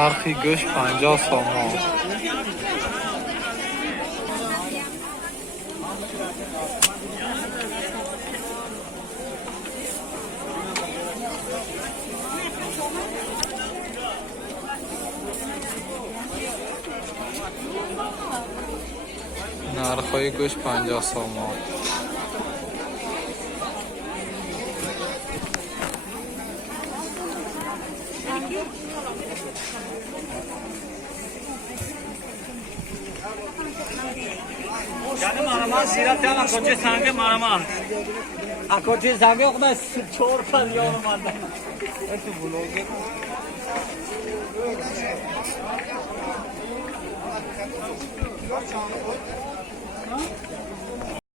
نرخی گوش 50 سوم. نرخ‌های گوش 50 سوم. Yani maraman sirat yana koca sange maraman. A koca sange o kadar çor kalıyor ormanda. Esto vlog. Ha?